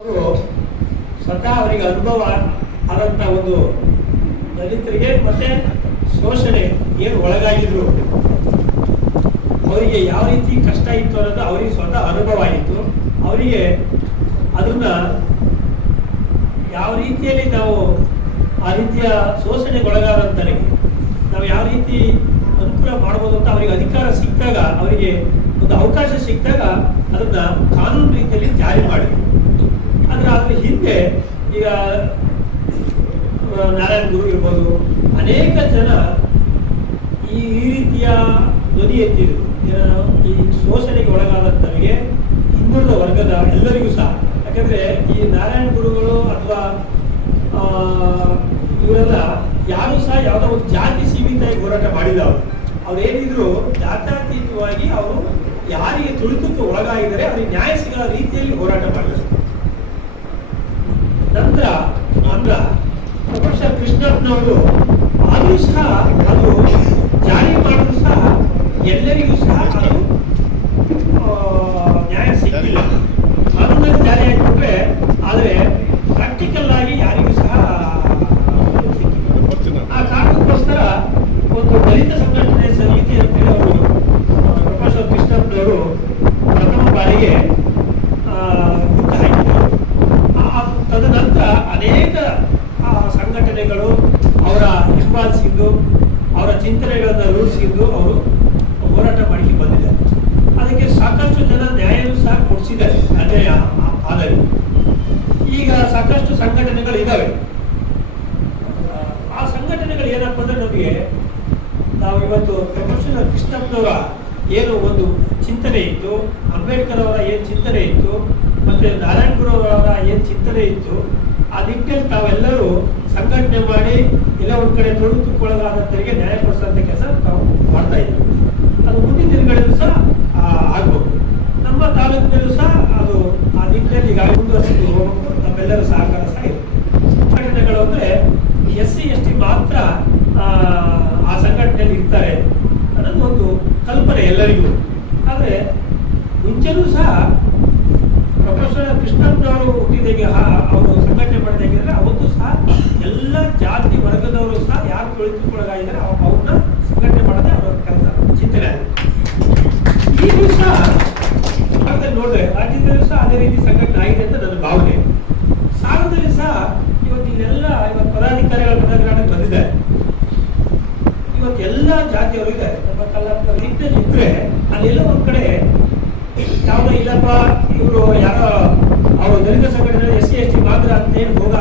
ಅವರು ಸ್ವತಃ ಅವರಿಗೆ ಅನುಭವ ಆದಂತ ಒಂದು ದಲಿತರಿಗೆ ಮತ್ತೆ ಶೋಷಣೆ ಏನು ಒಳಗಾಗಿದ್ರು, ಅವರಿಗೆ ಯಾವ ರೀತಿ ಕಷ್ಟ ಇತ್ತು ಅನ್ನೋದು ಅವರಿಗೆ ಸ್ವತಃ ಅನುಭವ ಆಯಿತು. ಅವರಿಗೆ ಅದನ್ನ ಯಾವ ರೀತಿಯಲ್ಲಿ ನಾವು ಆ ರೀತಿಯ ಶೋಷಣೆಗೊಳಗಾದಂತರಿಗೆ ನಾವು ಯಾವ ರೀತಿ ಅನುಕೂಲ ಮಾಡ್ಬೋದು ಅಂತ ಅವರಿಗೆ ಅಧಿಕಾರ ಸಿಕ್ಕಾಗ, ಅವರಿಗೆ ಒಂದು ಅವಕಾಶ ಸಿಕ್ಕಾಗ ಅದನ್ನ ಕಾನೂನು ರೀತಿಯಲ್ಲಿ ಜಾರಿ ಮಾಡಿದ್ರು. ಆದ್ರೆ ಅದ್ರ ಹಿಂದೆ ಈಗ ನಾರಾಯಣ ಗುರು ಇರ್ಬೋದು, ಅನೇಕ ಜನ ಈ ರೀತಿಯ ಧ್ವನಿ ಎತ್ತಿದ್ರು. ಈ ಶೋಷಣೆಗೆ ಒಳಗಾದಂತವರಿಗೆ ಹಿಂದುಳಿದ ವರ್ಗದ ಎಲ್ಲರಿಗೂ ಸಹ. ಯಾಕಂದ್ರೆ ಈ ನಾರಾಯಣ ಗುರುಗಳು ಅಥವಾ ಇವರೆಲ್ಲ ಯಾರು ಸಹ ಯಾವುದೋ ಒಂದು ಜಾತಿ ಸೀಮಿತವಾಗಿ ಹೋರಾಟ ಮಾಡಿಲ್ಲ ಅವರು. ಅವ್ರು ಏನಿದ್ರು ಜಾತ್ಯತೀತವಾಗಿ ಅವರು ಯಾರಿಗೆ ತುಳಿತಕ್ಕೆ ಒಳಗಾಗಿದ್ದಾರೆ, ಅವ್ರಿಗೆ ನ್ಯಾಯ ರೀತಿಯಲ್ಲಿ ಹೋರಾಟ ಮಾಡಿದ್ರು. ನಂತರ ಅಂದ್ರ ಪ್ರೊಫೆಸರ್ ಕೃಷ್ಣಪ್ಪನವರು ಅದು ಸಹ ಅದು ಜಾರಿ ಮಾಡಲು ಸಹ ಎಲ್ಲರಿಗೂ ಸಹ ಅದು ಆ, ನ್ಯಾಯ ಸಿಕ್ಕಿಲ್ಲ ಕಾನೂನಲ್ಲಿ ಜಾರಿ ಆಗಿಬಿಟ್ರೆ ಆದರೆ ಪ್ರಾಕ್ಟಿಕಲ್ ಆಗಿ ಯಾರಿಗೂ ಸಹ ಸಿಕ್ಕಿಲ್ಲ ಆ ಕಾರಣಕ್ಕೋಸ್ಕರ ಒಂದು ದಲಿತ ಸಂಘಟನೆ ಸಮಿತಿ ಅಂತೇಳಿ ಅವರು ಪ್ರೊಫೆಸರ್ ಕೃಷ್ಣಪ್ಪನವರು ಪ್ರಥಮ ಬಾರಿಗೆ ಆ, ಹುಟ್ಟು ಹಾಕಿದರು ಆ ತದನಂತರ ಅನೇಕ ಸಂಘಟನೆಗಳು ಅವರ ಹಿಂಬಾಲಿಸಿದ್ದು ಅವರ ಚಿಂತನೆಗಳನ್ನು ರೂಢಿಸಿದ್ದು ಅವರು ಹೋರಾಟ ಮಾಡಿ ಬಂದಿದ್ದಾರೆ. ಅದಕ್ಕೆ ಸಾಕಷ್ಟು ಜನ ನ್ಯಾಯವೂ ಸಹ ಕೊಡಿಸಿದ್ದಾರೆ ಅನ್ಯಾಯ ಆದರೆ ಈಗ ಸಾಕಷ್ಟು ಸಂಘಟನೆಗಳು ಇದ್ದಾವೆ. ಆ ಸಂಘಟನೆಗಳು ಏನಪ್ಪ ಅಂದ್ರೆ ನಮಗೆ ನಾವು ಇವತ್ತು ಪ್ರೊಫೆಸರ್ ಕೃಷ್ಣಪ್ಪನವರ ಏನು ಒಂದು ಚಿಂತನೆ ಇತ್ತು, ಅಂಬೇಡ್ಕರ್ ಅವರ ಏನು ಚಿಂತನೆ ಇತ್ತು, ಮತ್ತೆ ನಾರಾಯಣ ಗುರು ಅವರ ಏನು ಚಿಂತನೆ ಇತ್ತು ಆ ನಿಟ್ಟಿನಲ್ಲಿ ತಾವೆಲ್ಲರೂ ಸಂಘಟನೆ ಮಾಡಿ ಇಲ್ಲ ಒಂದ್ ಕಡೆ ತೊಡಗುತ್ತಕ್ಕೊಳಗಾದಂತರಿಗೆ ನ್ಯಾಯ ಕೊಡಿಸುವಂತ ಕೆಲಸ ತಾವು ಮಾಡ್ತಾ ಇದ್ದೀವಿ. ಅದು ಮುಂದಿನ ದಿನಗಳಲ್ಲೂ ಸಹ ಆಗ್ಬೋದು. ನಮ್ಮ ತಾಲೂಕಿನಲ್ಲೂ ಸಹ ಅದು ಆ ನಿಟ್ಟಿನಲ್ಲಿ ಈಗ ಮುಂದುವರಿಸಿಕೊಂಡು ಹೋಗಬೇಕು. ನಮ್ಮೆಲ್ಲರೂ ಸಹಕಾರ ಸಹ ಇರುತ್ತೆ ಸಂಘಟನೆಗಳು ಅಂದ್ರೆ ಎಸ್ ಸಿ ಎಸ್ ಟಿ ಮಾತ್ರ ಆ, ಆ ಸಂಘಟನೆಯಲ್ಲಿ ಇರ್ತಾರೆ ಅನ್ನೋದು ಒಂದು ಕಲ್ಪನೆ ಎಲ್ಲರಿಗೂ ಆದರೆ ಮುಂಚೆನೂ ಸಹ ಪ್ರೊಫೆಸರ್ ಕೃಷ್ಣಪ್ಪನವರು ಹುಟ್ಟಿದಾಗೆ ಅವರು ಸಂಘಟನೆ ಮಾಡಿದಾಗಿದ್ರೆ ಅವತ್ತು ಸಹ ಎಲ್ಲ ಜಾತಿ ವರ್ಗದವರು ಸಹ ಯಾರು ತೊಳಿತುಕೊಳಗಾಗಿದ್ದಾರೆ ಅವ್ರನ್ನ ಸಂಘಟನೆ ಮಾಡೋದೇ ಅವರ ಕೆಲಸ ಚಿಂತನೆ ಆಗಿದೆ ಈಗಲೂ ಸಹ ಭಾರತದಲ್ಲಿ ನೋಡಿದ್ರೆ ರಾಜ್ಯದಲ್ಲೂ ಸಹ ಅದೇ ರೀತಿ ಸಂಘಟನೆ ಆಗಿದೆ ಅಂತ ನನ್ನ ಭಾವನೆ. ಸಾಲದಲ್ಲಿ ಸಹ ಇವತ್ತು ಇಲ್ಲೆಲ್ಲ ಇವತ್ತು ಪದಾಧಿಕಾರಿಗಳ ಪದಗ್ರಹಣಕ್ಕೆ ಬಂದಿದೆ ಇವತ್ತು ಎಲ್ಲ ಜಾತಿಯವರು ಇದೆ ನಮ್ಮ ಕಲ್ಲಾಪುರ ರೀತಿಯಲ್ಲಿ ಇದ್ರೆ ಅಲ್ಲೆಲ್ಲ ಒಂದ್ ಕಡೆ ಯಾವುದೋ ಇಲ್ಲಪ್ಪ, ಇವರು ಯಾರೋ ಅವರು ದಲಿತ ಸಂಘಟನೆ ಎಸ್ ಸಿ ಎಸ್ ಟಿ ಮಾತ್ರ ಅಂತ ಏನು ಹೋಗ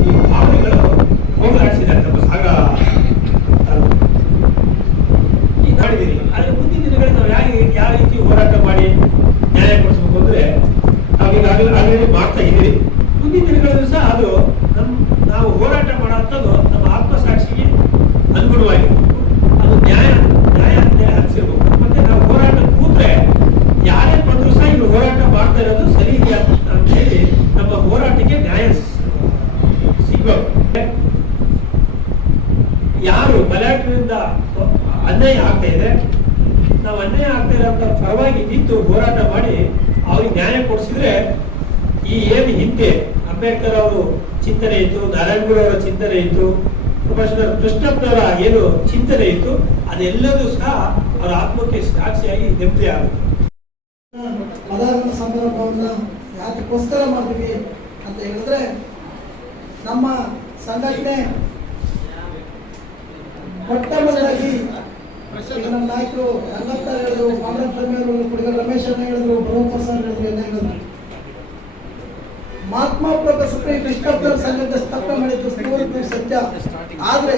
ಈ ಭಾವನೆಗಳು ಹೋಗಲಾಡಿಸಿದ್ದಾರೆ ನಮ್ಮ ಸಾಗ ತಾಲೂಕು. ಈಗ ನೋಡಿದ್ದೀರಿ ಆದ್ರೆ ಮುಂದಿನ ದಿನಗಳಲ್ಲಿ ನಾವು ಯಾವ ಯಾವ ರೀತಿ ಹೋರಾಟ ಮಾಡಿ ನ್ಯಾಯ ಕೊಡಿಸ್ಬೇಕು ಅಂದ್ರೆ ನಾವೀಗ ಆಲ್ರೆಡಿ ಮಾಡ್ತಾ ಇದ್ದೀವಿ ಮುಂದಿನ ದಿನಗಳಲ್ಲೂ ಸಹ ಅದು ನಮ್ ನಾವು ಹೋರಾಟ ಮಾಡೋಂಥದ್ದು ನಮ್ಮ ಆತ್ಮಸಾಕ್ಷಿಗೆ ಅನುಗುಣವಾಗಿರ್ಬೇಕು ಅದು ನ್ಯಾಯ ನ್ಯಾಯ ಅಂತೇಳಿ ಅನಿಸಿರ್ಬೇಕು ಮತ್ತೆ ನಾವು ಹೋರಾಟ ಕೂತ್ರೆ ಯಾರೇ ಬಂದರೂ ಸಹ ಇವರು ಹೋರಾಟ ಮಾಡ್ತಾ ಇರೋದು ಸರಿ ಇದೆಯಾ ಅಂತ ಹೇಳಿ ನಮ್ಮ ಹೋರಾಟಕ್ಕೆ ನ್ಯಾಯ ಸ್- ಸಿಗ್ಬೇಕು ಯಾರು ಬಲಾಢ್ಯರಿಂದ ಅನ್ಯಾಯ ಆಗ್ತಾ ಇದೆ ನಾವು ಅನ್ಯಾಯ ಆಗ್ತಾ ಇರೋಂಥ ಪರವಾಗಿ ನಿಂತು ಹೋರಾಟ ಮಾಡಿ ಅವ್ರಿಗೆ ನ್ಯಾಯ ಕೊಡಿಸಿದ್ರೆ ಈ ಏನು ಹಿಂದೆ ಅಂಬೇಡ್ಕರ್ ಅವರು ಚಿಂತನೆ ನಾರಾಯಣಗುರು ಚಿಂತನೆ ಇತ್ತು. ಪ್ರೊಫೆಸರ್ ಕೃಷ್ಣಪ್ಪನವರ ಏನು ಚಿಂತನೆ ಇತ್ತು, ಅದೆಲ್ಲದೂ ಸಹ ಅವರ ಆತ್ಮಕ್ಕೆ ಸಾಕ್ಷಿಯಾಗಿ ನೆಮ್ಮದಿ ಆಗುತ್ತೆ. ಪದಾರ್ಥ ಸಮಾರಂಭವನ್ನ ಯಾತಕ್ಕೋಸ್ಕರ ಮಾಡ್ತೀವಿ ಅಂತ ಹೇಳಿದ್ರೆ, ನಮ್ಮ ಸಂಘಟನೆ ಮೊಟ್ಟ ಮೊದಲಾಗಿ ಈಗ ನಮ್ಮ ನಾಯಕರು ರಂಗಪ್ಪ ಹೇಳಿದ್ರು, ಕಾಂಗ್ರೆಸ್ ರಮೇಶ್ ಹೇಳಿದ್ರು ಬರೋಪ್ಪ ಸರ್ ಹೇಳಿದ್ರು, ಎಲ್ಲ ಹೇಳಿದ್ರು. ಮಹಾತ್ಮ ಸುಪ್ರೀಂ ಕೃಷ್ಣ ಸಂಘದ ಸ್ಥಾಪನೆ ಮಾಡಿದ್ದು ಸತ್ಯ ಆದ್ರೆ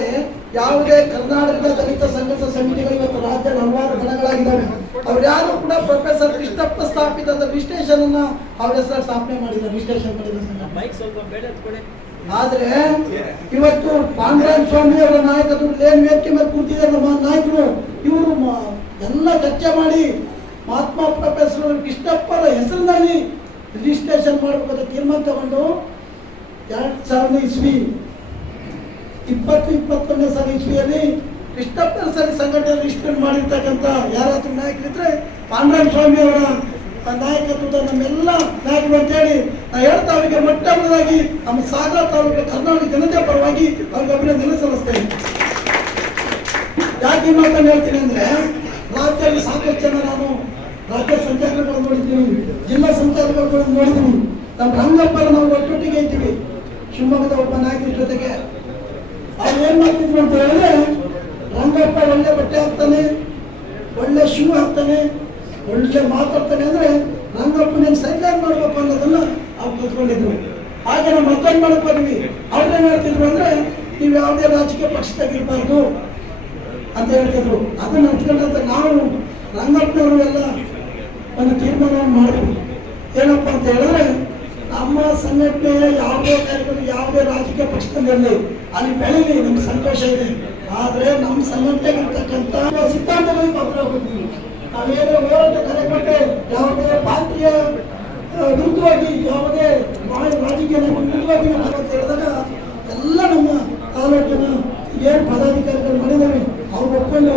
ಯಾವುದೇ ಕರ್ನಾಟಕದ ದಲಿತ ಸಂಘದ ಸಮಿತಿಗಳು ಇವತ್ತು ರಾಜ್ಯದ ಹಲವಾರು ಗಣಗಳಾಗಿದ್ದಾವೆ. ಅವ್ರು ಯಾರು ಕೂಡ ಪ್ರೊಫೆಸರ್ ಕೃಷ್ಣಪ್ಪ ಸ್ಥಾಪಿತ ಅನ್ನ ಅವ್ರ ಹೆಸರು ಸ್ಥಾಪನೆ ಮಾಡಿದ್ದಾರೆ ರಿಜಿಸ್ಟ್ರೇಷನ್ ಮಾಡಿದ ಆದ್ರೆ ಇವತ್ತು ಪಾಂಡುರಂಗ ಸ್ವಾಮಿ ಅವರ ನಾಯಕತ್ವ ಏನ್ ವ್ಯಕ್ತಿ ಮೇಲೆ ಕೂತಿದ್ದಾರೆ ನಮ್ಮ ನಾಯಕರು ಇವರು ಮ- ಎಲ್ಲ ಚರ್ಚೆ ಮಾಡಿ ಮಹಾತ್ಮ ಪ್ರೊಫೆಸರ್ ಕೃಷ್ಣಪ್ಪರ ಹೆಸರಿನಲ್ಲಿ ರಿಜಿಸ್ಟ್ರೇಷನ್ ಮಾಡಬೇಕು ಅಂತ ತೀರ್ಮಾನ ತಗೊಂಡು ಎರಡ್ ಸಾವಿರದ ಇಸ್ವಿ ಇಪ್ಪತ್ತು ಇಪ್ಪತ್ತೊಂದನೇ ಸಾಲ ಇಸ್ವಿಯಲ್ಲಿ ಸಂಘಟನೆ ರಿಜಿಸ್ಟರ್ ಮಾಡಿರ್ತಕ್ಕಂಥ ಯಾರಾದ್ರೂ ನಾಯಕರಿದ್ರೆ ಪಾಂಡುರಂಗ ಸ್ವಾಮಿ ಅವರ ನಾಯಕತ್ವದ ನಮ್ಮೆಲ್ಲ ನಾಯಕರು ಅಂತೇಳಿ ನಾ ಹೇಳ್ತಾ ಅವರಿಗೆ ಮೊಟ್ಟ ಮೊದಲಾಗಿ ನಮ್ಮ ಸಾಗರ ತಾಲೂಕಿನ ಕರ್ನಾಟಕ ಜನತೆ ಪರವಾಗಿ ಅವ್ರಿಗೆ ಅಭಿನಂದನೆ ಸಲ್ಲಿಸ್ತೇನೆ. ಯಾಕೆ ಮಾತನ್ನು ಹೇಳ್ತೀನಿ ಅಂದ್ರೆ, ರಾಜ್ಯದಲ್ಲಿ ಸಾಕಷ್ಟು ಜನ ನಾನು ರಾಜ್ಯ ಸಂಚಾಲಕರುಗಳು ನೋಡಿದ್ದೀನಿ, ಜಿಲ್ಲಾ ಸಂಚಾಲಕರುಗಳು ನೋಡಿದ್ದೀನಿ. ನಮ್ಮ ರಂಗಪ್ಪರ ನಾವು ಒಟ್ಟೊಟ್ಟಿಗೆ ಇದ್ದೀವಿ. ಶಿವಮೊಗ್ಗದ ಒಬ್ಬ ನಾಯಕರ ಜೊತೆಗೆ. ಅವ್ರು ಏನ್ ಮಾಡ್ತಿದ್ರು ಅಂತ ಹೇಳಿದ್ರೆ ರಂಗಪ್ಪ ಒಳ್ಳೆ ಬಟ್ಟೆ ಹಾಕ್ತಾನೆ, ಒಳ್ಳೆ ಶೂ ಹಾಕ್ತಾನೆ, ಒಳ್ಳೆ ಮಾತಾಡ್ತಾನೆ ಅಂದ್ರೆ ರಂಗಪ್ಪನೇನು ಸೈಡ್ಲೈನ್ ಮಾಡ್ಬೇಕು ಅನ್ನೋದನ್ನ ಅವ್ರು ಕೂತ್ಕೊಂಡಿದ್ರು. ಹಾಗೆ ನಾವು ಮತ್ತೊಂದು ಮಾಡಕ್ ಬಂದ್ವಿ. ಅವ್ರೇನು ಹೇಳ್ತಿದ್ರು ಅಂದ್ರೆ, ನೀವು ಯಾವುದೇ ರಾಜಕೀಯ ಪಕ್ಷದಾಗಿರ್ಬಾರ್ದು ಅಂತ ಹೇಳ್ತಿದ್ರು. ಅದನ್ನ ಹಂಚ್ಕೊಂಡಂತ ನಾವು ರಂಗಪ್ಪನವರು ಎಲ್ಲ ಒಂದು ತೀರ್ಮಾನವನ್ನು ಮಾಡಿದ್ವಿ. ಏನಪ್ಪ ಅಂತ ಹೇಳಿದ್ರೆ, ನಮ್ಮ ಸಂಘಟನೆಯ ಯಾವುದೇ ಕಾರ್ಯಕ್ರಮ ಯಾವುದೇ ರಾಜಕೀಯ ಪಕ್ಷದಲ್ಲಿ ಅಲ್ಲಿ ಬೆಳೀಲಿ, ನಮ್ಗೆ ಸಂತೋಷ ಇದೆ. ಆದ್ರೆ ನಮ್ಮ ಸಂಘಟನೆಗಿರ್ತಕ್ಕಂತ ಸಿದ್ಧಾಂತಗಳಿಗೆ ಪತ್ರ ಹೋಗ್ತೀವಿ ನಾವೇನೇ ಹೋರಾಟ ಕಾರ್ಯಕ್ರಮಕ್ಕೆ ಯಾವುದೇ ಪಾರ್ಟಿಯ ವಿರುದ್ಧವಾಗಿ, ಯಾವುದೇ ರಾಜಕೀಯ ವಿರುದ್ಧವಾಗಿ ಅಂತ ಹೇಳಿದಾಗ ಎಲ್ಲ ನಮ್ಮ ತಾಲೂಕಿನ ಏನು ಪದಾಧಿಕಾರಿಗಳು ಮಾಡಿದ್ದಾರೆ. ಅವ್ರು ಒಪ್ಕೊಂಡು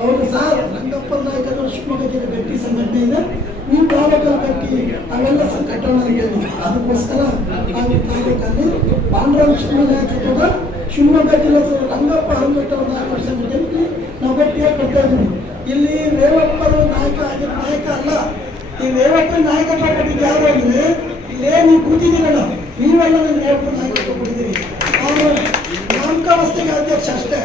ಅವ್ರಿಗೆ ಸರ್ ರಂಗಪ್ಪ ನಾಯಕರು ಶಿವಮೊಗ್ಗ ಜಿಲ್ಲೆ ಗಟ್ಟಿ ಸಂಘಟನೆ ಇದೆ ನೀವು ತಾಲೂಕಲ್ಲಿ ಕಟ್ಟಿ ನಾವೆಲ್ಲ ಸಂಘಟನೆ ಅಂತ ಹೇಳಿದ್ವಿ ಅದಕ್ಕೋಸ್ಕರ ನಾವು ತಾಲೂಕಲ್ಲಿ ಪಾಂಡುರಂಗ ಶಿವ ನಾಯಕತ್ವದ ಶಿವಮೊಗ್ಗ ಜಿಲ್ಲೆ ರಂಗಪ್ಪ ಹಂಗಟ್ಟವ ನಾಯಕರ ಸಂಘಟನೆಯಲ್ಲಿ ನಾವು ಗಟ್ಟಿಯಾಗಿ ಕೊಡ್ತಾ ಇದ್ದೀವಿ ಇಲ್ಲಿ ರೇವಪ್ಪರು ನಾಯಕ ಆಗಿರೋ ನಾಯಕ ಅಲ್ಲ ಈ ರೇವಪ್ಪ ನಾಯಕತ್ವ ಕೊಟ್ಟಿದ್ದು ಯಾರು ಅಂದ್ರೆ ಇಲ್ಲೇ ನೀವು ಕೂತಿದ್ದೀರಲ್ಲ ನೀವೆಲ್ಲ ನನಗೆ ರೇವಪ್ಪ ನಾಯಕತ್ವ ಕೊಟ್ಟಿದ್ದೀರಿ ಅವರು ನಾಮಕಾವಸ್ಥೆಗೆ ಅಧ್ಯಕ್ಷ ಅಷ್ಟೇ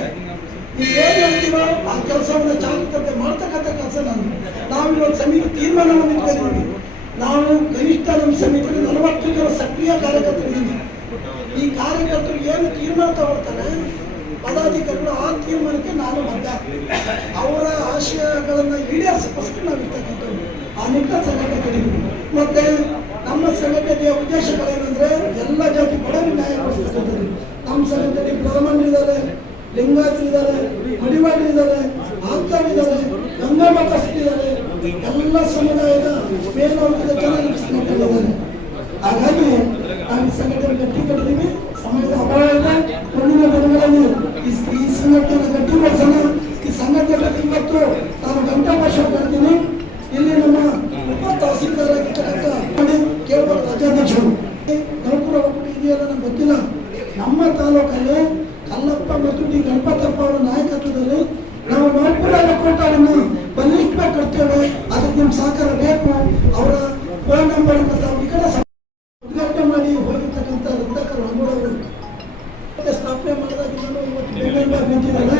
ನೀವು ಏನು ಹೇಳ್ತೀರೋ ಆ ಕೆಲಸವನ್ನು ಜಾಗೃತತೆ ಮಾಡ್ತಕ್ಕಂಥ ಕೆಲಸ ನಾನು. ನಾವು ಇವತ್ತು ಸಮಿತಿ ತೀರ್ಮಾನವನ್ನು ಇಟ್ಕೊಂಡಿದ್ದೀವಿ. ನಾವು ಕನಿಷ್ಠ ನಮ್ಮ ಸಮಿತಿಯಲ್ಲಿ ನಲವತ್ತು ಜನ ಸಕ್ರಿಯ ಕಾರ್ಯಕರ್ತರಿದ್ದೀವಿ ಈ ಕಾರ್ಯಕರ್ತರು ಏನು ತೀರ್ಮಾನ ತಗೊಳ್ತಾರೆ? ಪದಾಧಿಕಾರಿಗಳು ಆ ತೀರ್ಮಾನಕ್ಕೆ ನಾನು ಬದ್ಧ. ಅವರ ಆಶಯಗಳನ್ನು ಈಡೇರಿಸೋಕ್ಕೋಸ್ಕರ ನಾವು ಇರ್ತಕ್ಕಂಥದ್ದು ಆ ನಿಟ್ಟ ಸಂಘಟನೆ ಕಡಿಮೆ ಮತ್ತೆ ನಮ್ಮ ಸಂಘಟನೆಯ ಉದ್ದೇಶಗಳೇನೆಂದ್ರೆ, ಎಲ್ಲ ಜಾತಿ ಬಡವರು ನ್ಯಾಯ ಕೊಡಿಸ್ತಕ್ಕಂಥದ್ದು. ನಮ್ಮ ಸಂಘಟನೆ ಬ್ರಾಹ್ಮಣರಿದ್ದಾರೆ ಲಿಂಗಾಯತರಿದ್ದಾರೆ ಮಡಿವಾಡಿದ್ದಾರೆ ಆರ್ತರಿದ್ದಾರೆ ಗಂಗಾ ಮಠಸ್ಥರಿದ್ದಾರೆ ಎಲ್ಲ ಸಮುದಾಯದ ಮೇಲ್ವರ್ಗದ ಜನ ನಮ್ಮ ಸಂಘಟನೆಯಿದ್ದಾರೆ ಹಾಗಾಗಿ ನಾವು ಈ ಸಂಘಟನೆ ಗಟ್ಟಿ ಕಟ್ಟಿದ್ದೀವಿ ಸಮಯದ ಅಭಾವ ಇದೆ ಮುಂದಿನ ದಿನಗಳಲ್ಲಿ ಈ ಈ ಸಂಘಟನೆ ಗಟ್ಟಿಗೊಳಿಸೋಣ ಈ ಸಂಘಟನೆ ಇವತ್ತು ನಾನು ಗಂಟಾ ಭಾಷೆ ಕರ್ತೀನಿ ಇಲ್ಲಿ ನಮ್ಮ ಉಪ ತಹಸೀಲ್ದಾರ್ ಆಗಿರ್ತಕ್ಕಂಥ ಮಾಡಿ ಕೇಳ್ಬೋದು ರಾಜ್ಯಾಧ್ಯಕ್ಷರು ನೌಕರ ಒಕ್ಕೂಟ ಇದೆಯಲ್ಲ ನಮ್ಗೆ ಗೊತ್ತಿಲ್ಲ ನಮ್ಮ ತಾಲೂಕಲ್ಲಿ ಕಲ್ಲಪ್ಪ ಮತ್ತು ಡಿ ಗಣಪತಪ್ಪ ಅವರ ನಾಯಕತ್ವದಲ್ಲಿ ನಾವು ನೌಕರ ಒಕ್ಕೂಟವನ್ನು ಬಲಿಷ್ಠವಾಗಿ ಕಟ್ತೇವೆ ಅದಕ್ಕೆ ನಿಮ್ಮ ಸಹಕಾರ ಬೇಕು ಅವರ ಫೋನ್ ನಂಬರ್ ತಾವು ಈ ಕಡೆ ಸ- ಉದ್ಘಾಟನೆ ಮಾಡಿ ಹೋಗಿರ್ತಕ್ಕಂಥ ವೃತ್ತಕರು ನಮ್ಮೂರವರು ಮತ್ತೆ ಸ್ಥಾಪನೆ ಮಾಡಿದಾಗಿಂದಲೂ ಇವತ್ತು ಬೆಂಗಳೂರು ನಿಂತಿದ್ದಾರೆ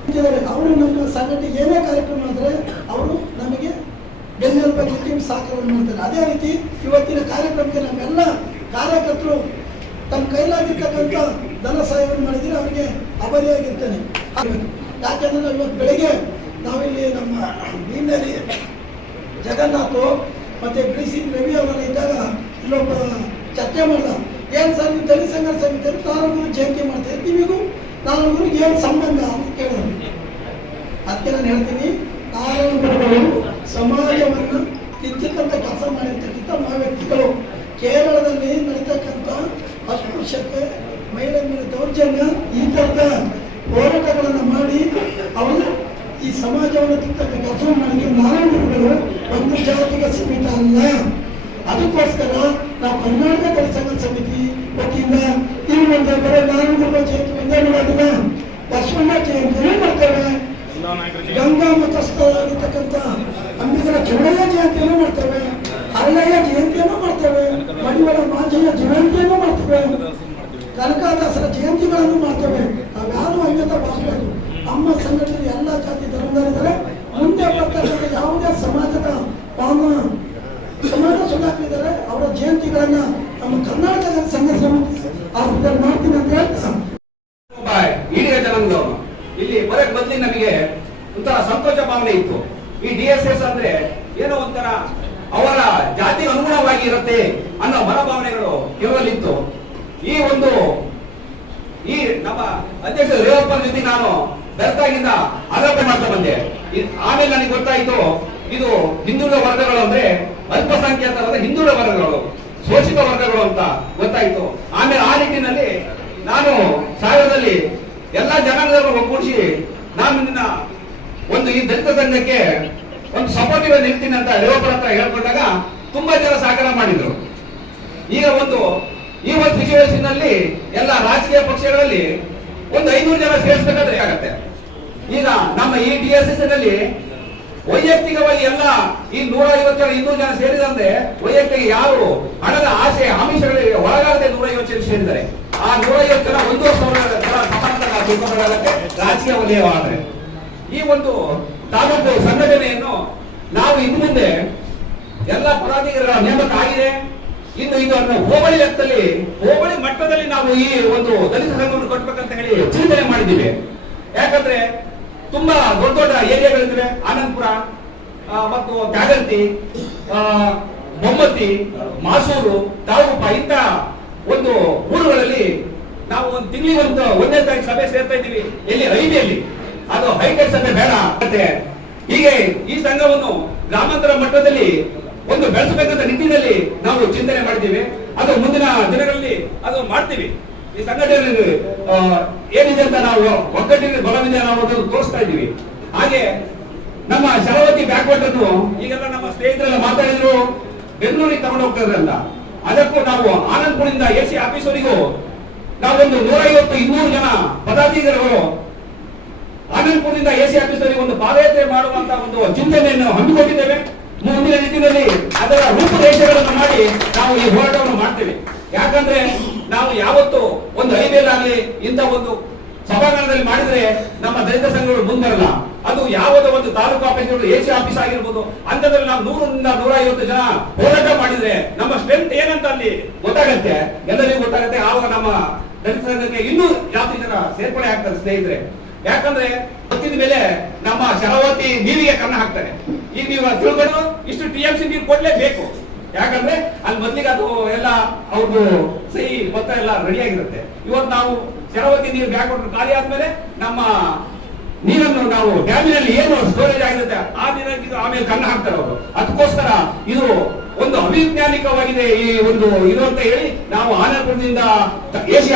ನಿಂತಿದ್ದಾರೆ ಅವರು ನಮ್ಮ ಸಂಘಟನೆ ಏನೇ ಕಾರ್ಯಕ್ರಮ ಆದರೆ ಅವರು ನಮಗೆ ಬೆನ್ನೆಲುಬಾಗಿ ಟೀಮ್ ಸಹಕಾರವನ್ನು ಮಾಡ್ತಾರೆ ಅದೇ ರೀತಿ ಇವತ್ತಿನ ಕಾರ್ಯಕ್ರಮಕ್ಕೆ ನಮ್ಮೆಲ್ಲ ಕಾರ್ಯಕರ್ತರು ತಮ್ಮ ಕೈಲಾಗಿರ್ತಕ್ಕಂಥ ಧನ ಸಹಾಯವನ್ನು ಮಾಡಿದ್ರೆ ಅವರಿಗೆ ಅಭರಿಯಾಗಿರ್ತೇನೆ ಯಾಕೆಂದ್ರೆ ಇವತ್ತು ಬೆಳಿಗ್ಗೆ ನಾವಿಲ್ಲಿ ನಮ್ಮ ಬೀಮ್ನಲ್ಲಿ ಜಗನ್ನಾಥು ಮತ್ತೆ ಬಿ ಸಿ ರವಿ ಅವರೆಲ್ಲ ಇದ್ದಾಗ ಇಲ್ಲೊಬ್ಬ ಚರ್ಚೆ ಮಾಡ್ದ. ಏನ್ ಸರ್ ನೀವು ದಲಿತ ಸಂಘರ್ಷ ಸಮಿತಿಯಲ್ಲಿ ನಾಲ್ವರು ಜಯಂತಿ ಮಾಡ್ತೀವಿ ನಿಮಗೂ ನಾಲ್ವರಿಗೆ ಏನು ಸಂಬಂಧ ಅಂತ ಕೇಳಿದ್ರು. ಅದಕ್ಕೆ ನಾನು ಹೇಳ್ತೀನಿ ನಾಲ್ವರು ಸಮಾಜವನ್ನು ತಿದ್ದಕ್ಕಂಥ ಕೆಲಸ ಮಾಡಿರ್ತಕ್ಕಂಥ ಮಹಾ ವ್ಯಕ್ತಿಗಳು ಕೇರಳದಲ್ಲಿ ನಡೀತಕ್ಕಂಥ ಅಸ್ಪೃಶ್ಯತೆ ಮಹಿಳೆ ಮೇಲೆ ದೌರ್ಜನ್ಯ ಹೋರಾಟಗಳನ್ನು ಮಾಡಿ ಅವರು ಈ ಸಮಾಜವನ್ನು ತಿಂತಕ್ಕ ಕೆಲಸ ಮಾಡಿದ ನಾರಾಯಣಗಳು ಒಂದು ಜಾತಿಗೆ ಸೀಮಿತ ಅಲ್ಲ. ಅದಕ್ಕೋಸ್ಕರ ನಾವು ಕರ್ನಾಟಕ ದಲಿತ ಸಂಘ ಸಮಿತಿ ವತಿಯಿಂದ ಇಲ್ಲಿ ಒಂದು ಬರೀ ನಾರಾಯಣಗುರುಗಳ ಜಯಂತಿ ಒಂದೇ ಮಾಡೋದಿಲ್ಲ ಜಯಂತಿ ಮಾಡ್ತೇವೆ ಗಂಗಾ ಮತಸ್ಥರಾಗಿರ್ತಕ್ಕಂಥ ಅಂಬಿಗರ ಚೌಡಯ್ಯ ಜಯಂತಿಯನ್ನು ಮಾಡ್ತೇವೆ. ಅಲ್ಲಯ್ಯ ಜಯಂತಿಯನ್ನು ಮಾಡ್ತೇವೆ. ಮಡಿವಾಳ ಮಾಂಜಯ್ಯ ಜಯಂತಿಯನ್ನು ಮಾಡ್ತೇವೆ. ಕನಕದಾಸರ ಜಯಂತಿಗಳನ್ನು ಮಾಡ್ತೇವೆ. ಭಾಷೆಗಳು ನಮ್ಮ ಸಂಘಟನೆ ಎಲ್ಲ ಜಾತಿ ಧರ್ಮದವರಿದ್ದಾರೆ ಮುಂದೆ ಬರ್ತಕ್ಕಂಥ ಯಾವುದೇ ಸಮಾಜದ ಪಾನ ಸಮಾಜ ಸುಧಾರಿಸಿದ್ದಾರೆ ಅವರ ಜಯಂತಿಗಳನ್ನ ನಮ್ಮ ಕರ್ನಾಟಕದ ಸಂಘ ಸಮಿತಿ ಆ ಮಾಡ್ತೀನಿ ಅಂತ ಹೇಳ್ತಾ. ಇಲ್ಲಿ ಬರಕ್ ಮೊದಲೇ ನಮಗೆ ಒಂಥರ ಸಂತೋಷ ಭಾವನೆ ಇತ್ತು. ಈ ಡಿ ಎಸ್ ಎಸ್ ಅಂದ್ರೆ ಏನೋ ಒಂಥರ ಅವರ ಜಾತಿ ಅನುಗುಣವಾಗಿ ಇರುತ್ತೆ ಅನ್ನೋ ಮನೋಭಾವನೆಗಳು ಕೆಲವಲ್ಲಿತ್ತು ಈ ಒಂದು ಅಧ್ಯಕ್ಷ ರೇವಪ್ಪನ ಜೊತೆ ನಾನು ಬೆರ್ತಾಗಿಂದ ಆರೋಪ ಮಾಡ್ತಾ ಬಂದೆ. ಆಮೇಲೆ ನನಗೆ ಗೊತ್ತಾಯ್ತು, ಇದು ಹಿಂದುಳಿದ ವರ್ಗಗಳು ಅಂದ್ರೆ ಅಲ್ಪಸಂಖ್ಯಾತರಾದ ಹಿಂದುಳಿದ ವರ್ಗಗಳು, ಶೋಷಿತ ವರ್ಗಗಳು ಅಂತ ಗೊತ್ತಾಯ್ತು. ಆಮೇಲೆ ಆ ನಿಟ್ಟಿನಲ್ಲಿ ನಾನು ಸಾವಿರದಲ್ಲಿ ಎಲ್ಲಾ ಜನಾಂಗದವರು ಒಗ್ಗೂಡಿಸಿ ನಾನು ನಿನ್ನ ಒಂದು ಈ ದಲಿತ ಸಂಘಕ್ಕೆ ಒಂದು ಸಪೋರ್ಟಿವ್ ನಿಲ್ತೀನಿ ಅಂತ ರೇವಪ್ಪನ ಹತ್ರ ಹೇಳ್ಕೊಂಡಾಗ ತುಂಬಾ ಜನ ಸಹಕಾರ ಮಾಡಿದ್ರು. ಈಗ ಒಂದು ಈ ಒಂದು ಸಿಚುವೇಶನ್ನಲ್ಲಿ ಎಲ್ಲ ರಾಜಕೀಯ ಪಕ್ಷಗಳಲ್ಲಿ ಒಂದು ಐನೂರು ಜನ ಸೇರಿಸಬೇಕಾದ್ರೆ ಆಗತ್ತೆ ಈಗ ನಮ್ಮ ಈ ಡಿ ಎಸ್ ಎಸ್ನಲ್ಲಿ ವೈಯಕ್ತಿಕವಾಗಿ ಎಲ್ಲ ಈ ನೂರ ಐವತ್ತು ಜನ, ಇನ್ನೂರು ಜನ ಸೇರಿದಂತೆ ವೈಯಕ್ತಿಕ ಯಾರು ಹಣದ ಆಸೆ, ಆಮಿಷಗಳಿಗೆ ಒಳಗಾಗದೆ ನೂರ ಐವತ್ತು ಜನ ಸೇರಿದ್ದಾರೆ. ಆ ನೂರ ಐವತ್ತು ಜನ ಒಂದು ಸಾವಿರ ಜನ ರಾಜಕೀಯ ವಲಯವಾದರೆ ಈ ಒಂದು ತಾಲೂಕು ಸಂಘಟನೆಯನ್ನು ನಾವು ಇನ್ನು ಮುಂದೆ ಎಲ್ಲ ಪದಾಧಿಕಾರಿಗಳ ನೇಮಕ ಆಗಿದೆ. ಇನ್ನು ಇದನ್ನು ಹೋಬಳಿ ಲೆಕ್ಕದಲ್ಲಿ, ಹೋಬಳಿ ಮಟ್ಟದಲ್ಲಿ ನಾವು ಈ ಒಂದು ದಲಿತ ಸಂಘವನ್ನು ಕಟ್ಟಬೇಕಂತ ಹೇಳಿ ಚಿಂತನೆ ಮಾಡಿದ್ದೀವಿ. ಯಾಕಂದ್ರೆ ತುಂಬಾ ದೊಡ್ಡ ದೊಡ್ಡ ಏರಿಯಾಗಳಿದ್ರೆ ಆನಂದಪುರ ಮತ್ತು ತ್ಯಾಗಂತಿ ಮೊಮ್ಮತಿ, ಮಾಸೂರು ತಾಲೂಪ ಇಂತ ಒಂದು ಊರುಗಳಲ್ಲಿ ನಾವು ಒಂದು ತಿಂಗಳಿಗೆ ಒಂದು ಒಂದನೇ ತಾರೀಕು ಸಭೆ ಸೇರ್ತಾ ಇದ್ದೀವಿ. ಎಲ್ಲಿ? ಐದಿಯಲ್ಲಿ ಅದು ಹೈಟೆಕ್ ಸಭೆ ಬೇಡ. ಮತ್ತೆ ಹೀಗೆ ಈ ಸಂಘವನ್ನು ಗ್ರಾಮಾಂತರ ಮಟ್ಟದಲ್ಲಿ ಒಂದು ಬೆಳೆಸಬೇಕಂತ ನಿಟ್ಟಿನಲ್ಲಿ ನಾವು ಚಿಂತನೆ ಮಾಡಿದ್ದೀವಿ. ಅದು ಮುಂದಿನ ದಿನಗಳಲ್ಲಿ ಅದು ಮಾಡ್ತೀವಿ. ಈ ಸಂಘಟನೆ ಏನಿದೆ ಅಂತ ನಾವು ಒಗ್ಗಟ್ಟಿನ ಬಲವಿದೆ ನಾವು ಅದನ್ನು ತೋರಿಸ್ತಾ ಇದ್ದೀವಿ. ಹಾಗೆ ನಮ್ಮ ಶರಾವತಿ ಬ್ಯಾಕ್ವರ್ಡ್ ಅನ್ನು ಈಗೆಲ್ಲ ನಮ್ಮ ಸ್ನೇಹಿತರೆಲ್ಲ ಮಾತಾಡಿದ್ರು, ಬೆಂಗಳೂರಿಗೆ ತಗೊಂಡು ಹೋಗ್ತಾರಲ್ಲ ಅದಕ್ಕೂ ನಾವು ಆನಂದ್ಪುರದಿಂದ ಎ ಸಿ ಆಫೀಸರಿಗೂ ನಾವೊಂದು ನೂರೈವತ್ತು ಇನ್ನೂರು ಜನ ಪದಾಧಿಕಾರಿಗಳು ಆನಂದ್ಪುರದಿಂದ ಎ ಸಿ ಆಫೀಸರಿಗೆ ಒಂದು ಪಾದಯಾತ್ರೆ ಮಾಡುವಂತ ಒಂದು ಚಿಂತನೆಯನ್ನು ಹಮ್ಮಿಕೊಂಡಿದ್ದೇವೆ. ಮುಂದಿನ ನಿಟ್ಟಿನಲ್ಲಿ ಅದರ ರೂಪುರೇಷೆಗಳನ್ನು ಮಾಡಿ ನಾವು ಈ ಹೋರಾಟವನ್ನು ಮಾಡ್ತೇವೆ. ಯಾಕಂದ್ರೆ ನಾವು ಯಾವತ್ತು ಒಂದು ಹೈವೇಲಾಗಲಿ ಇಂಥ ಒಂದು ಸಭಾಂಗಣದಲ್ಲಿ ಮಾಡಿದ್ರೆ ನಮ್ಮ ದಲಿತ ಸಂಘಗಳು ಮುಂದರಲ್ಲ. ಅದು ಯಾವುದೋ ಒಂದು ತಾಲೂಕು ಆಫೀಸ್ಗಳು ಸಿ ಆಫೀಸ್ ಆಗಿರ್ಬೋದು ಅಂತದ್ರಲ್ಲಿ ನಾವು ನೂರರಿಂದ ನೂರ ಐವತ್ತು ಜನ ಹೋರಾಟ ಮಾಡಿದ್ರೆ ನಮ್ಮ ಸ್ಟ್ರೆಂತ್ ಏನಂತ ಅಲ್ಲಿ ಗೊತ್ತಾಗತ್ತೆ. ಎಲ್ಲರಿಗೂ ಗೊತ್ತಾಗತ್ತೆ. ಆವಾಗ ನಮ್ಮ ದಲಿತ ಸಂಘಕ್ಕೆ ಇನ್ನೂ ಜಾಸ್ತಿ ಜನ ಸೇರ್ಪಡೆ ಆಗ್ತಾರೆ ಸ್ನೇಹಿತರೆ. ಯಾಕಂದ್ರೆ ಗೊತ್ತಿದ ಮೇಲೆ ನಮ್ಮ ಶರಾವತಿ ನೀರಿಗೆ ಕನ್ನ ಹಾಕ್ತಾರೆ. ಈಗ ನೀವು ತಿಳ್ಕೊಂಡು, ಇಷ್ಟು ಟಿ ಎಂ ಸಿ ನೀರು ಕೊಡ್ಲೇಬೇಕು ಯಾಕಂದ್ರೆ ಅಲ್ಲಿ ಮೊದ್ಲಿಗೆ ಅದು ಎಲ್ಲ ಅವ್ರದ್ದು ಸಹಿ ಮೊತ್ತ ಎಲ್ಲ ರೆಡಿ ಆಗಿರುತ್ತೆ. ಇವತ್ತು ನಾವು ಚರವತಿ ನೀರು ಬ್ಯಾಕ್ ಖಾಲಿ ಆದ್ಮೇಲೆ ನಮ್ಮ ನೀರನ್ನು ನಾವು ಡ್ಯಾಮಿನಲ್ಲಿ ಏನು ಸ್ಟೋರೇಜ್ ಆಗಿರುತ್ತೆ, ಆ ದಿನಕ್ಕೆ ಆಮೇಲೆ ಕಣ್ಣು ಹಾಕ್ತಾರೆ ಅವರು. ಅದಕ್ಕೋಸ್ಕರ ಇದು ಒಂದು ಅವಿಜ್ಞಾನಿಕವಾಗಿದೆ ಈ ಒಂದು ಇದು ಅಂತ ಹೇಳಿ ನಾವು ಆನಂದಪುರದಿಂದ ಸಿ